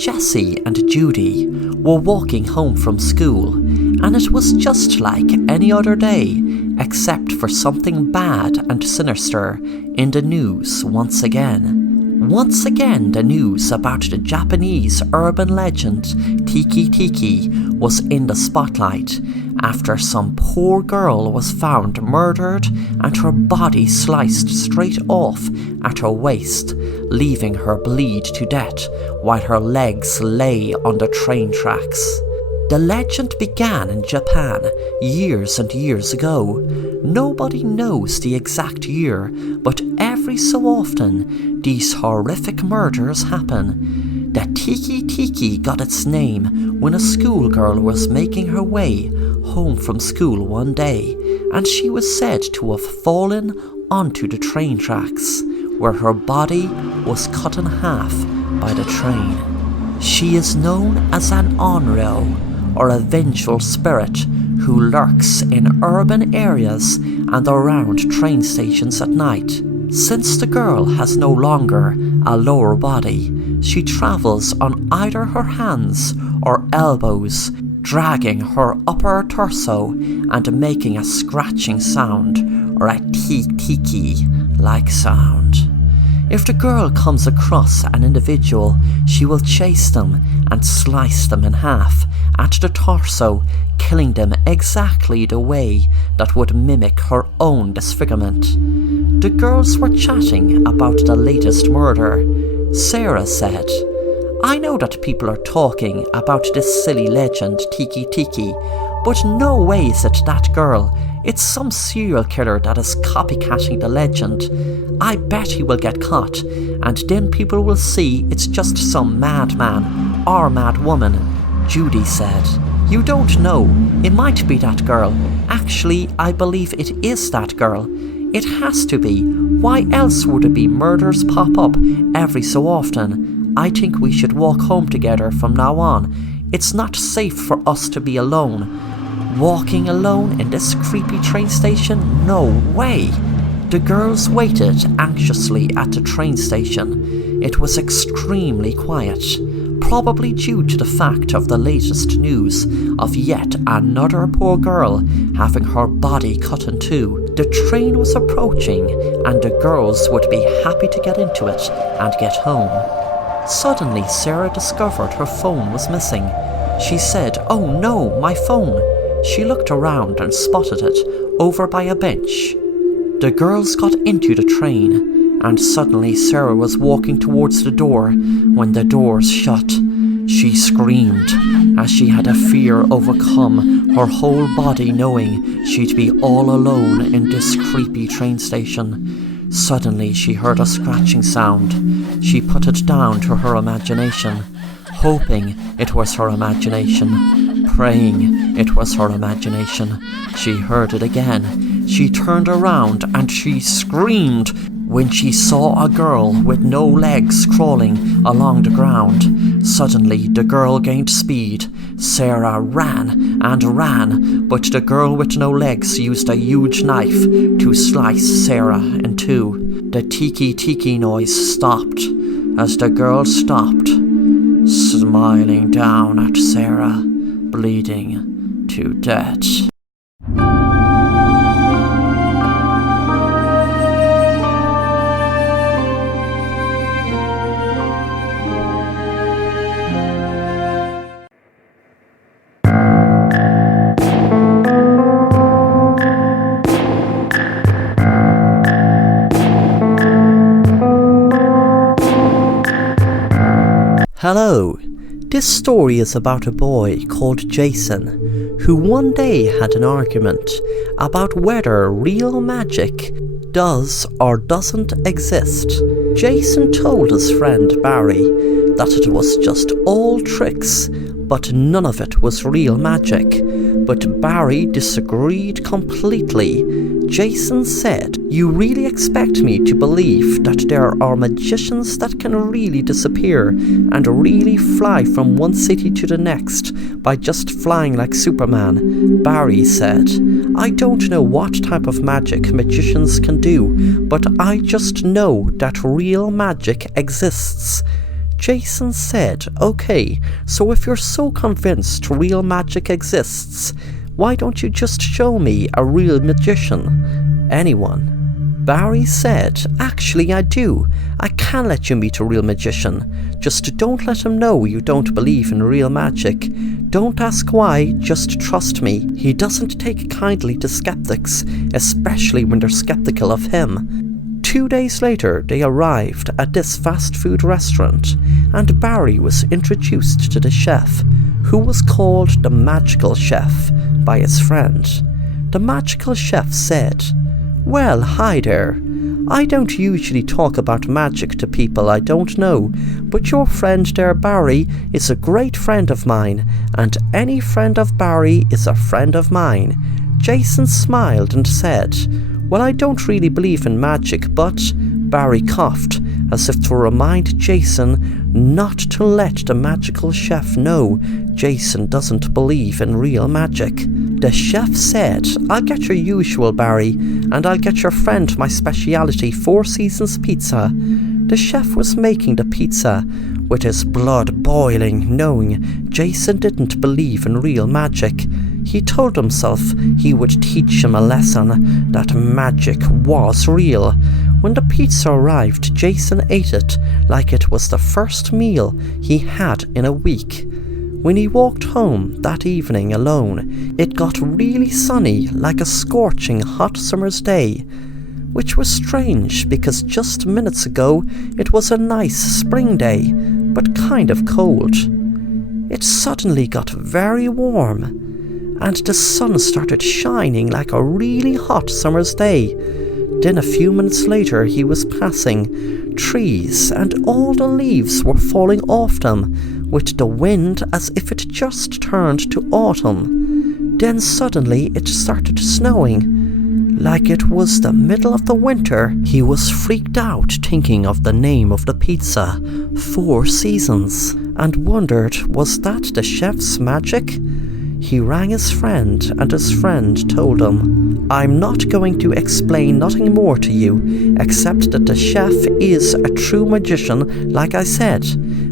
Jessie and Judy were walking home from school, and it was just like any other day, except for something bad and sinister in the news once again. Once again, the news about the Japanese urban legend Tiki Tiki was in the spotlight after some poor girl was found murdered and her body sliced straight off at her waist, leaving her bleed to death while her legs lay on the train tracks. The legend began in Japan years and years ago. Nobody knows the exact year, but every so often these horrific murders happen. The Tiki Tiki got its name when a schoolgirl was making her way home from school one day, and she was said to have fallen onto the train tracks, where her body was cut in half by the train. She is known as an onryo, or a vengeful spirit who lurks in urban areas and around train stations at night. Since the girl has no longer a lower body, she travels on either her hands or elbows, dragging her upper torso and making a scratching sound or a tiki-tiki-like sound. If the girl comes across an individual, she will chase them and slice them in half at the torso, killing them exactly the way that would mimic her own disfigurement. The girls were chatting about the latest murder. Sarah said, "I know that people are talking about this silly legend Tiki Tiki, but no way is it that girl. It's some serial killer that is copycatting the legend. I bet he will get caught, and then people will see it's just some madman or mad woman," Judy said. "You don't know. It might be that girl. Actually, I believe it is that girl. It has to be. Why else would it be murders pop up every so often? I think we should walk home together from now on. It's not safe for us to be alone. Walking alone in this creepy train station? No way!" The girls waited anxiously at the train station. It was extremely quiet, probably due to the fact of the latest news of yet another poor girl having her body cut in two. The train was approaching, and the girls would be happy to get into it and get home. Suddenly, Sarah discovered her phone was missing. She said, "Oh no, my phone." She looked around and spotted it over by a bench. The girls got into the train, and suddenly Sarah was walking towards the door when the doors shut. She screamed as she had a fear overcome her whole body, knowing she'd be all alone in this creepy train station. Suddenly she heard a scratching sound. She put it down to her imagination, hoping it was her imagination, praying it was her imagination. She heard it again. She turned around and she screamed when she saw a girl with no legs crawling along the ground. Suddenly the girl gained speed. Sarah ran and ran, but the girl with no legs used a huge knife to slice Sarah in two. The Tiki Tiki noise stopped as the girl stopped, smiling down at Sarah, bleeding to death. Hello, this story is about a boy called Jason who one day had an argument about whether real magic does or doesn't exist. Jason told his friend Barry that it was just all tricks, but none of it was real magic. But Barry disagreed completely. Jason said, "You really expect me to believe that there are magicians that can really disappear and really fly from one city to the next by just flying like Superman?" Barry said, "I don't know what type of magic magicians can do, but I just know that real magic exists." Jason said, "Okay, so if you're so convinced real magic exists, why don't you just show me a real magician? Anyone?" Barry said, "Actually, I do. I can let you meet a real magician. Just don't let him know you don't believe in real magic. Don't ask why, just trust me. He doesn't take kindly to skeptics, especially when they're skeptical of him." 2 days later, they arrived at this fast food restaurant, and Barry was introduced to the chef, who was called the Magical Chef by his friend. The Magical Chef said, "Well, hi there. I don't usually talk about magic to people I don't know, but your friend there, Barry, is a great friend of mine, and any friend of Barry is a friend of mine." Jason smiled and said, "Well, I don't really believe in magic, but..." Barry coughed, as if to remind Jason not to let the Magical Chef know Jason doesn't believe in real magic. The chef said, "I'll get your usual, Barry, and I'll get your friend my speciality 4 Seasons pizza." The chef was making the pizza, with his blood boiling, knowing Jason didn't believe in real magic. He told himself he would teach him a lesson, that magic was real. When the pizza arrived, Jason ate it like it was the first meal he had in a week. When he walked home that evening alone, it got really sunny, like a scorching hot summer's day, which was strange because just minutes ago it was a nice spring day, but kind of cold. It suddenly got very warm, and the sun started shining like a really hot summer's day. Then a few minutes later he was passing trees, and all the leaves were falling off them, with the wind as if it just turned to autumn. Then suddenly it started snowing, like it was the middle of the winter. He was freaked out thinking of the name of the pizza, 4 Seasons, and wondered, was that the chef's magic? He rang his friend, and his friend told him, "I'm not going to explain nothing more to you, except that the chef is a true magician, like I said,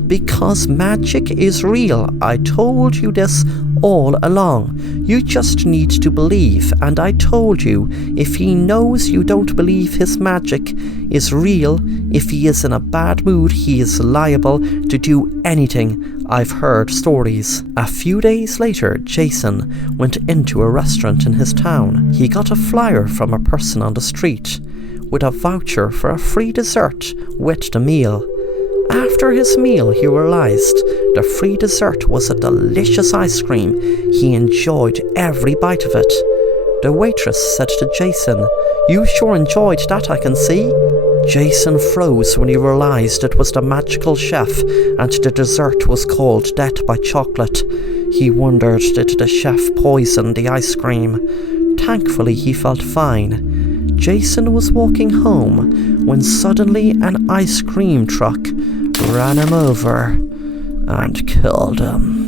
because magic is real. I told you this all along. You just need to believe, and I told you, if he knows you don't believe his magic is real, if he is in a bad mood, he is liable to do anything. I've heard stories." A few days later, Jason went into a restaurant in his town. He got a flyer from a person on the street with a voucher for a free dessert with the meal. After his meal, he realized the free dessert was a delicious ice cream. He enjoyed every bite of it. The waitress said to Jason, "You sure enjoyed that, I can see." Jason froze when he realized it was the Magical Chef, and the dessert was called Death by Chocolate. He wondered, did the chef poison the ice cream? Thankfully, he felt fine. Jason was walking home when suddenly an ice cream truck ran him over and killed him.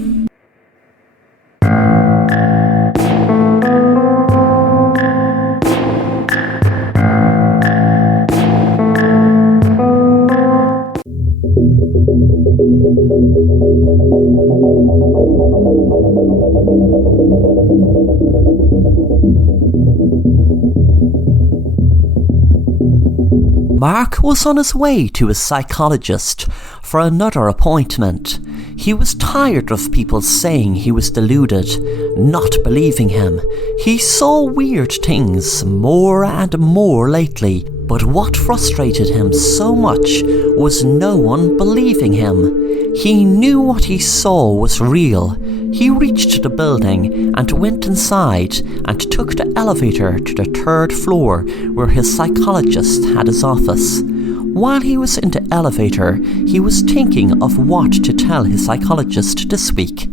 Mark was on his way to a psychologist for another appointment. He was tired of people saying he was deluded, not believing him. He saw weird things more and more lately, but what frustrated him so much was no one believing him. He knew what he saw was real. He reached the building and went inside and took the elevator to the 3rd floor where his psychologist had his office. While he was in the elevator, he was thinking of what to tell his psychologist this week.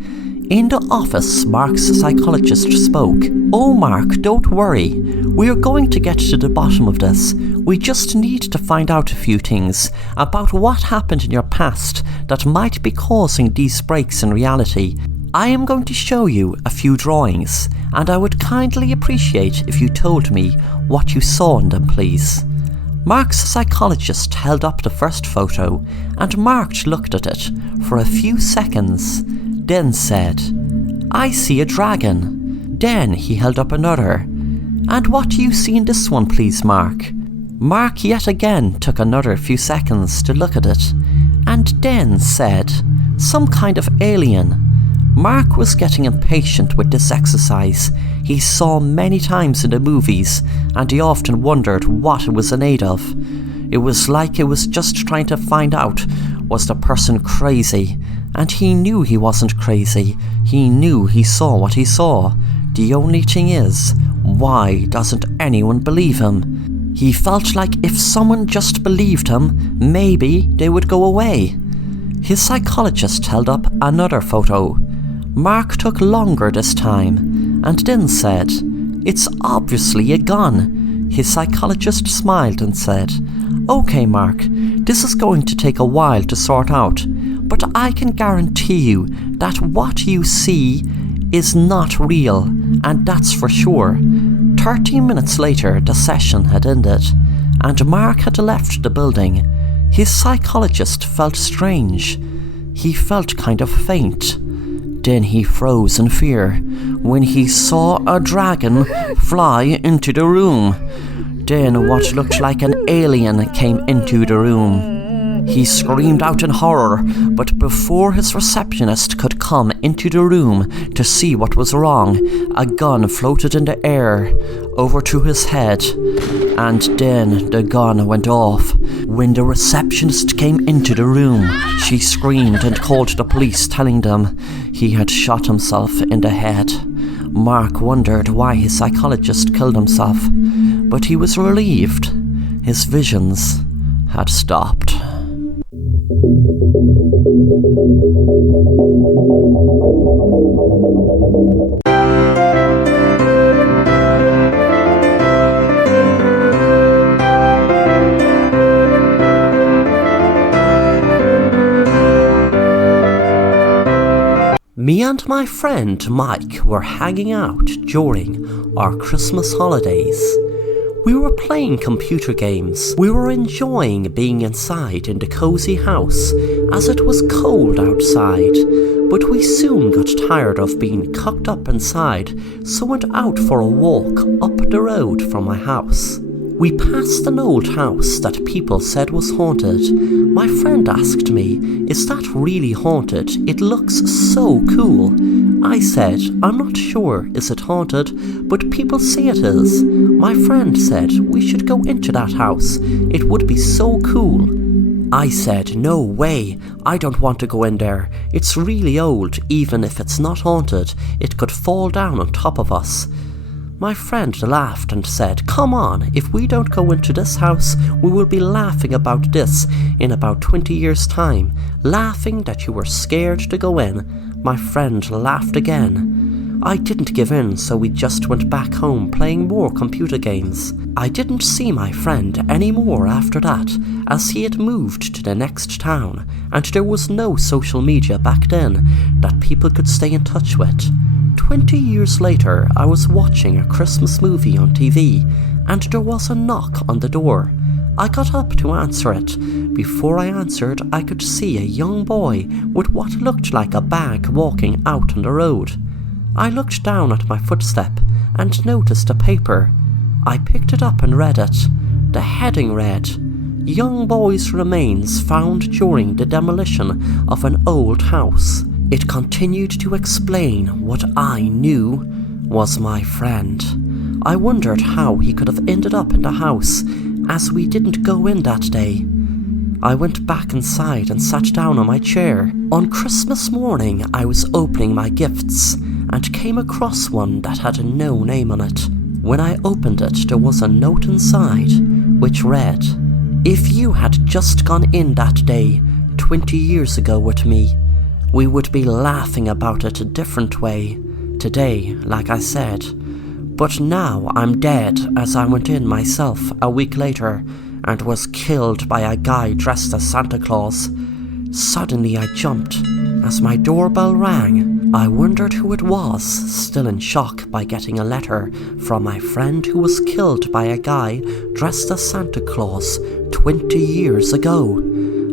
In the office, Mark's psychologist spoke. "Oh, Mark, don't worry. We are going to get to the bottom of this. We just need to find out a few things about what happened in your past that might be causing these breaks in reality. I am going to show you a few drawings, and I would kindly appreciate if you told me what you saw in them, please." Mark's psychologist held up the first photo and Mark looked at it for a few seconds, then said, "I see a dragon." Then he held up another. "And what do you see in this one, please, Mark?" Mark yet again took another few seconds to look at it, and then said, "Some kind of alien." Mark was getting impatient with this exercise he saw many times in the movies, and he often wondered what it was in aid of. It was like it was just trying to find out, was the person crazy? And he knew he wasn't crazy. He knew he saw what he saw. The only thing is, why doesn't anyone believe him? He felt like if someone just believed him, maybe they would go away. His psychologist held up another photo. Mark took longer this time, and then said, "It's obviously a gun." His psychologist smiled and said, "Okay, Mark, this is going to take a while to sort out, but I can guarantee you that what you see is not real, and that's for sure." 30 minutes later, the session had ended, and Mark had left the building. His psychologist felt strange. He felt kind of faint. Then he froze in fear when he saw a dragon fly into the room. Then what looked like an alien came into the room. He screamed out in horror, but before his receptionist could come into the room to see what was wrong, a gun floated in the air over to his head, and then the gun went off. When the receptionist came into the room, she screamed and called the police, telling them he had shot himself in the head. Mark wondered why his psychologist killed himself, but he was relieved. His visions had stopped. Me and my friend Mike were hanging out during our Christmas holidays. We were playing computer games. We were enjoying being inside in the cozy house as it was cold outside, but we soon got tired of being cooped up inside, so went out for a walk up the road from my house. We passed an old house that people said was haunted. My friend asked me, "Is that really haunted? It looks so cool." I said, "I'm not sure is it haunted, but people say it is." My friend said, "We should go into that house. It would be so cool." I said, "No way, I don't want to go in there. It's really old. Even if it's not haunted, it could fall down on top of us." My friend laughed and said, "Come on, if we don't go into this house, we will be laughing about this in about 20 years' time, laughing that you were scared to go in." My friend laughed again. I didn't give in, so we just went back home playing more computer games. I didn't see my friend anymore after that, as he had moved to the next town, and there was no social media back then that people could stay in touch with. 20 years later, I was watching a Christmas movie on TV, and there was a knock on the door. I got up to answer it. Before I answered, I could see a young boy with what looked like a bag walking out on the road. I looked down at my footstep and noticed a paper. I picked it up and read it. The heading read, "Young boy's remains found during the demolition of an old house." It continued to explain what I knew was my friend. I wondered how he could have ended up in the house, as we didn't go in that day. I went back inside and sat down on my chair. On Christmas morning, I was opening my gifts and came across one that had no name on it. When I opened it, there was a note inside, which read, "If you had just gone in that day, 20 years ago with me, we would be laughing about it a different way. Today, like I said. But now I'm dead, as I went in myself a week later and was killed by a guy dressed as Santa Claus." Suddenly I jumped as my doorbell rang. I wondered who it was, still in shock by getting a letter from my friend who was killed by a guy dressed as Santa Claus 20 years ago.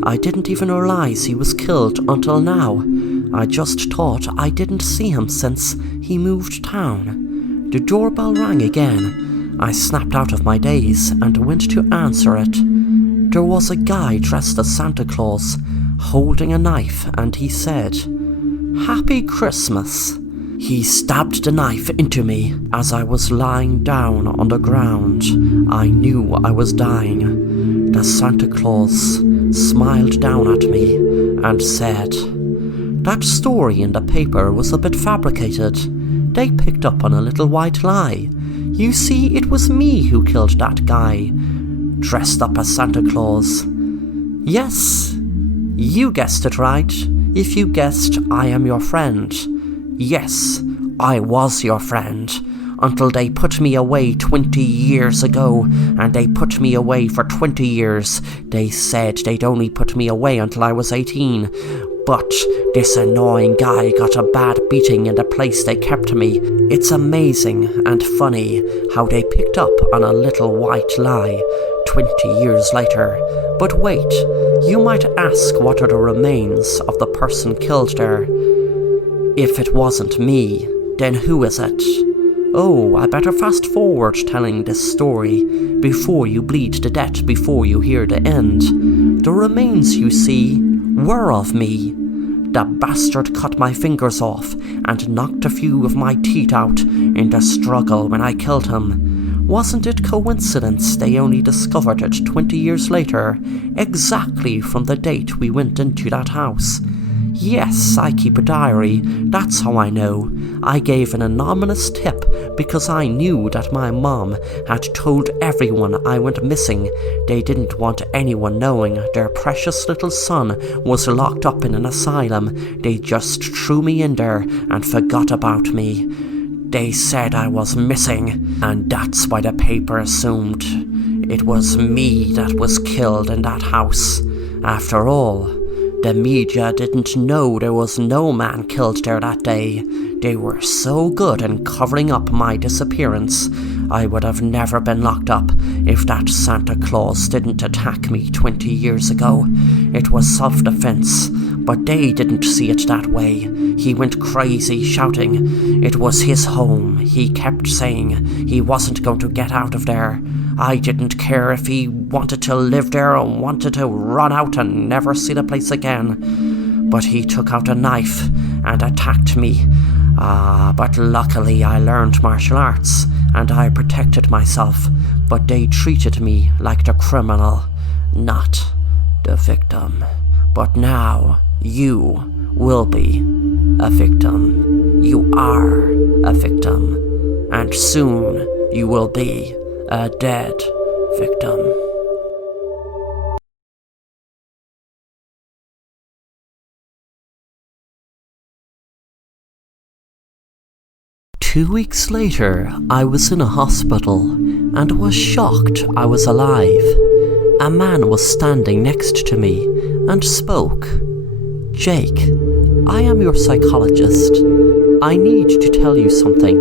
I didn't even realize he was killed until now. I just thought I didn't see him since he moved town. The doorbell rang again. I snapped out of my daze and went to answer it. There was a guy dressed as Santa Claus, holding a knife, and he said, "Happy Christmas." He stabbed the knife into me as I was lying down on the ground. I knew I was dying. The Santa Claus smiled down at me and said, "That story in the paper was a bit fabricated. They picked up on a little white lie. You see, it was me who killed that guy, dressed up as Santa Claus." Yes, you guessed it right. If you guessed I am your friend. Yes, I was your friend. Until they put me away 20 years ago, and they put me away for 20 years. They said they'd only put me away until I was 18. But this annoying guy got a bad beating in the place they kept me. It's amazing and funny how they picked up on a little white lie 20 years later. But wait, you might ask what are the remains of the person killed there? If it wasn't me, then who is it? Oh, I better fast forward telling this story before you bleed to death before you hear the end. The remains, you see, were of me. The bastard cut my fingers off and knocked a few of my teeth out in the struggle when I killed him. Wasn't it coincidence they only discovered it 20 years later, exactly from the date we went into that house? Yes, I keep a diary, that's how I know. I gave an anonymous tip because I knew that my mom had told everyone I went missing. They didn't want anyone knowing their precious little son was locked up in an asylum. They just threw me in there and forgot about me. They said I was missing, and that's why the paper assumed it was me that was killed in that house. After all, the media didn't know there was no man killed there that day. They were so good in covering up my disappearance. I would have never been locked up if that Santa Claus didn't attack me 20 years ago. It was self-defense, but they didn't see it that way. He went crazy shouting it was his home. He kept saying he wasn't going to get out of there. I didn't care if he wanted to live there or wanted to run out and never see the place again. But he took out a knife and attacked me. But luckily I learned martial arts and I protected myself. But they treated me like the criminal, not the victim. But now you will be a victim. You are a victim. And soon you will be a dead victim. Two weeks later, I was in a hospital and was shocked I was alive. A man was standing next to me and spoke. "Jake, I am your psychologist. I need to tell you something.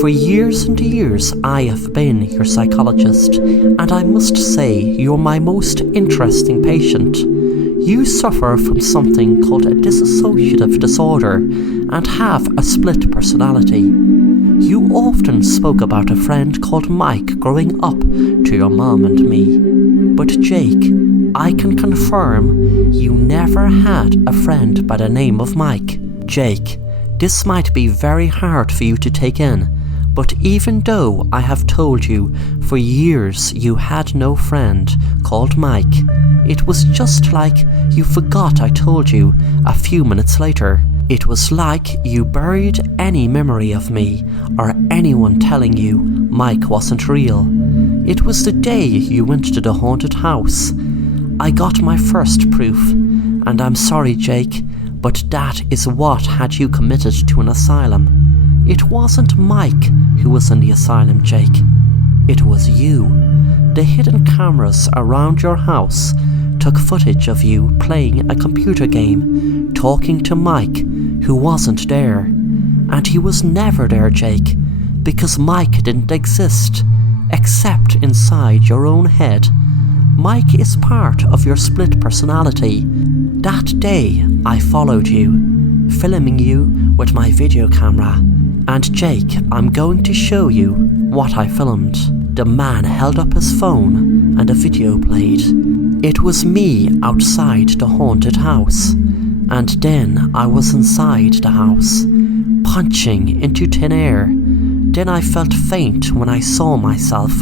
For years and years I have been your psychologist, and I must say you're my most interesting patient. You suffer from something called a dissociative disorder and have a split personality. You often spoke about a friend called Mike growing up to your mom and me. But Jake, I can confirm you never had a friend by the name of Mike. Jake, this might be very hard for you to take in, but even though I have told you for years you had no friend called Mike, it was just like you forgot I told you a few minutes later. It was like you buried any memory of me or anyone telling you Mike wasn't real. It was the day you went to the haunted house. I got my first proof, and I'm sorry, Jake, but that is what had you committed to an asylum. It wasn't Mike who was in the asylum, Jake. It was you. The hidden cameras around your house took footage of you playing a computer game, talking to Mike, who wasn't there. And he was never there, Jake, because Mike didn't exist, except inside your own head. Mike is part of your split personality. That day, I followed you, filming you with my video camera. And Jake, I'm going to show you what I filmed. The man held up his phone and a video played. It was me outside the haunted house. And then I was inside the house, punching into thin air. Then I felt faint when I saw myself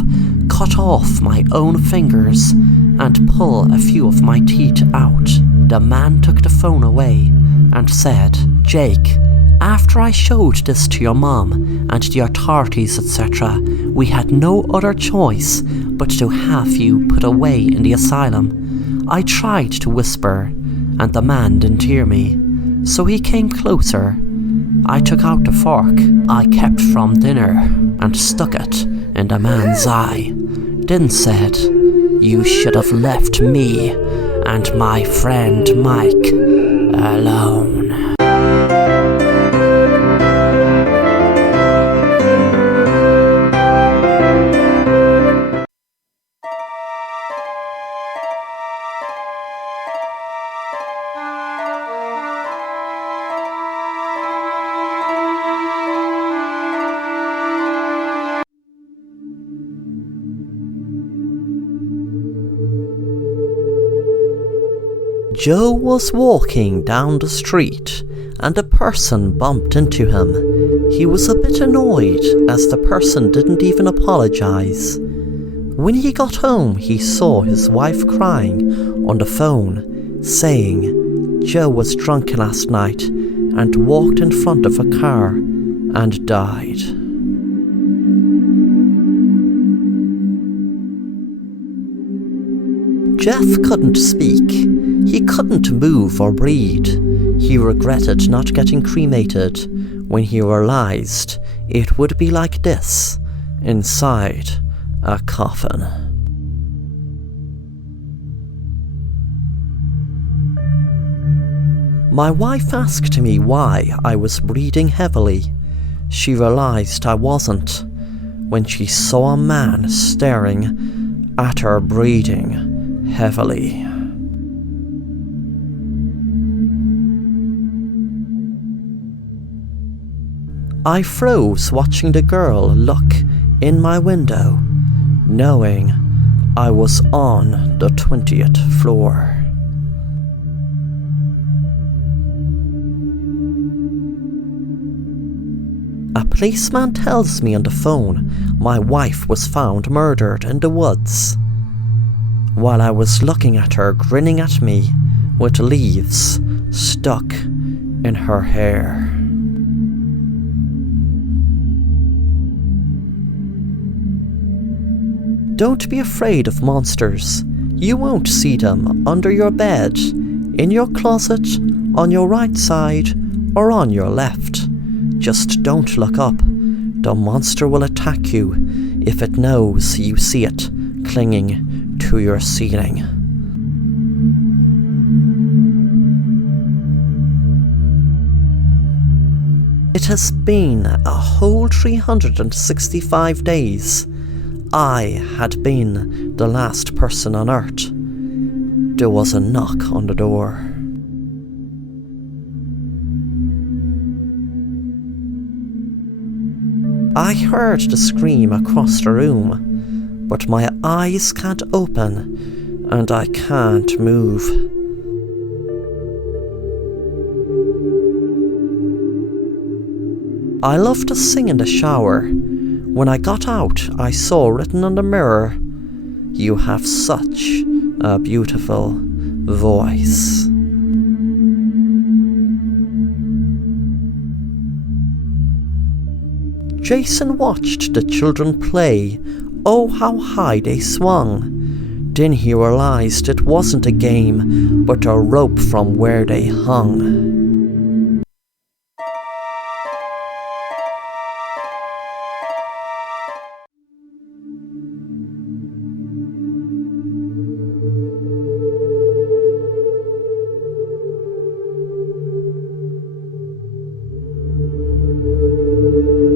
cut off my own fingers and pull a few of my teeth out. The man took the phone away and said, Jake, after I showed this to your mom and the authorities, etc., we had no other choice but to have you put away in the asylum. I tried to whisper, and the man didn't hear me, so he came closer. I took out the fork I kept from dinner and stuck it in the man's eye, then said, you should have left me and my friend Mike alone. Joe was walking down the street and a person bumped into him. He was a bit annoyed as the person didn't even apologize. When he got home, he saw his wife crying on the phone, saying Joe was drunk last night and walked in front of a car and died. Jeff couldn't speak. He couldn't move or breathe. He regretted not getting cremated when he realized it would be like this inside a coffin. My wife asked me why I was breathing heavily. She realized I wasn't when she saw a man staring at her breathing heavily. I froze watching the girl look in my window, knowing I was on the 20th floor. A policeman tells me on the phone my wife was found murdered in the woods, while I was looking at her grinning at me with leaves stuck in her hair. Don't be afraid of monsters. You won't see them under your bed, in your closet, on your right side, or on your left. Just don't look up. The monster will attack you if it knows you see it clinging to your ceiling. It has been a whole 365 days. I had been the last person on Earth. There was a knock on the door. I heard the scream across the room, but my eyes can't open and I can't move. I love to sing in the shower. When I got out, I saw written on the mirror, "You have such a beautiful voice." Jason watched the children play. Oh, how high they swung. Then he realized it wasn't a game, but a rope from where they hung.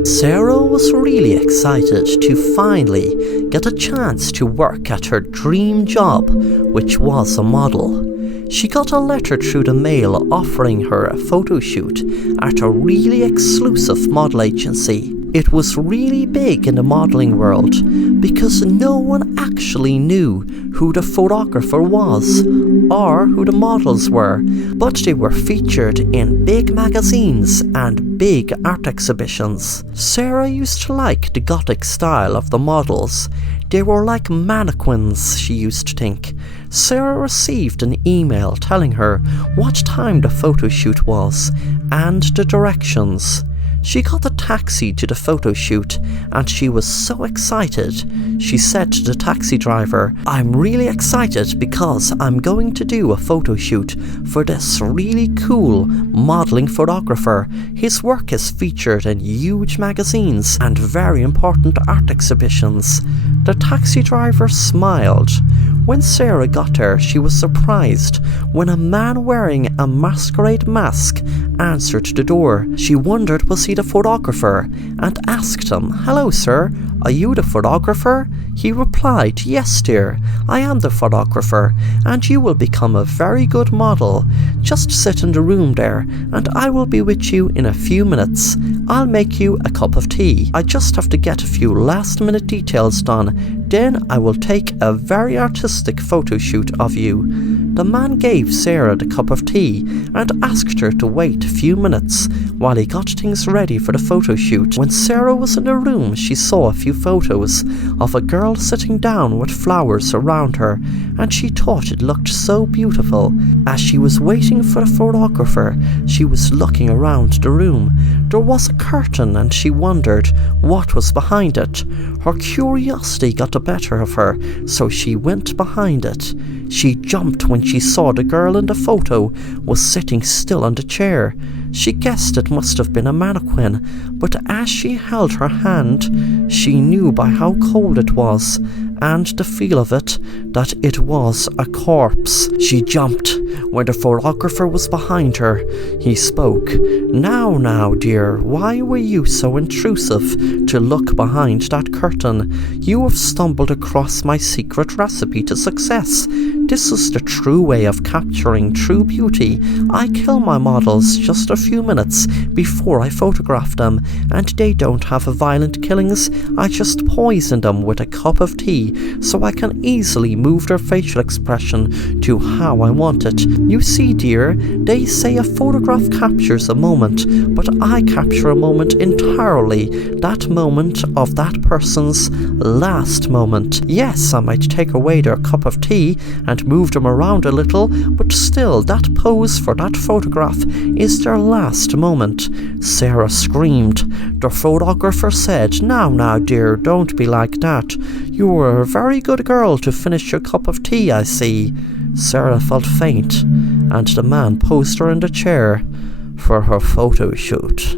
Sarah was really excited to finally get a chance to work at her dream job, which was a model. She got a letter through the mail offering her a photo shoot at a really exclusive model agency. It was really big in the modeling world because no one actually knew who the photographer was or who the models were, but they were featured in big magazines and big art exhibitions. Sarah used to like the gothic style of the models. They were like mannequins, she used to think. Sarah received an email telling her what time the photo shoot was and the directions. She got a taxi to the photo shoot and she was so excited. She said to the taxi driver, "I'm really excited because I'm going to do a photo shoot for this really cool modeling photographer. His work is featured in huge magazines and very important art exhibitions." The taxi driver smiled. When Sarah got there, she was surprised when a man wearing a masquerade mask answered the door. She wondered was he the photographer and asked him, "Hello sir, are you the photographer?" He replied, "Yes dear, I am the photographer and you will become a very good model. Just sit in the room there and I will be with you in a few minutes. I'll make you a cup of tea. I just have to get a few last minute details done. Then I will take a very artistic photo shoot of you." The man gave Sarah the cup of tea and asked her to wait a few minutes while he got things ready for the photo shoot. When Sarah was in the room, she saw a few photos of a girl sitting down with flowers around her, and she thought it looked so beautiful. As she was waiting for the photographer, she was looking around the room. There was a curtain and she wondered what was behind it. Her curiosity got the better of her, so she went behind it. She jumped when she saw the girl in the photo was sitting still on the chair. She guessed it must have been a mannequin, but as she held her hand, she knew by how cold it was and the feel of it that it was a corpse. She jumped when the photographer was behind her. He spoke. Now, dear, why were you so intrusive to look behind that curtain? You have stumbled across my secret recipe to success. This is the true way of capturing true beauty. I kill my models just a few minutes before I photograph them, and they don't have violent killings. I just poison them with a cup of tea so I can easily move their facial expression to how I want it. You see, dear, they say a photograph captures a moment, but I capture a moment entirely, that moment of that person's last moment. Yes, I might take away their cup of tea and move them around a little, but still that pose for that photograph is their last moment. Sarah screamed. The photographer said, Now, dear, don't be like that. You were a very good girl to finish your cup of tea, I see." Sarah felt faint, and the man posed her in the chair for her photo shoot.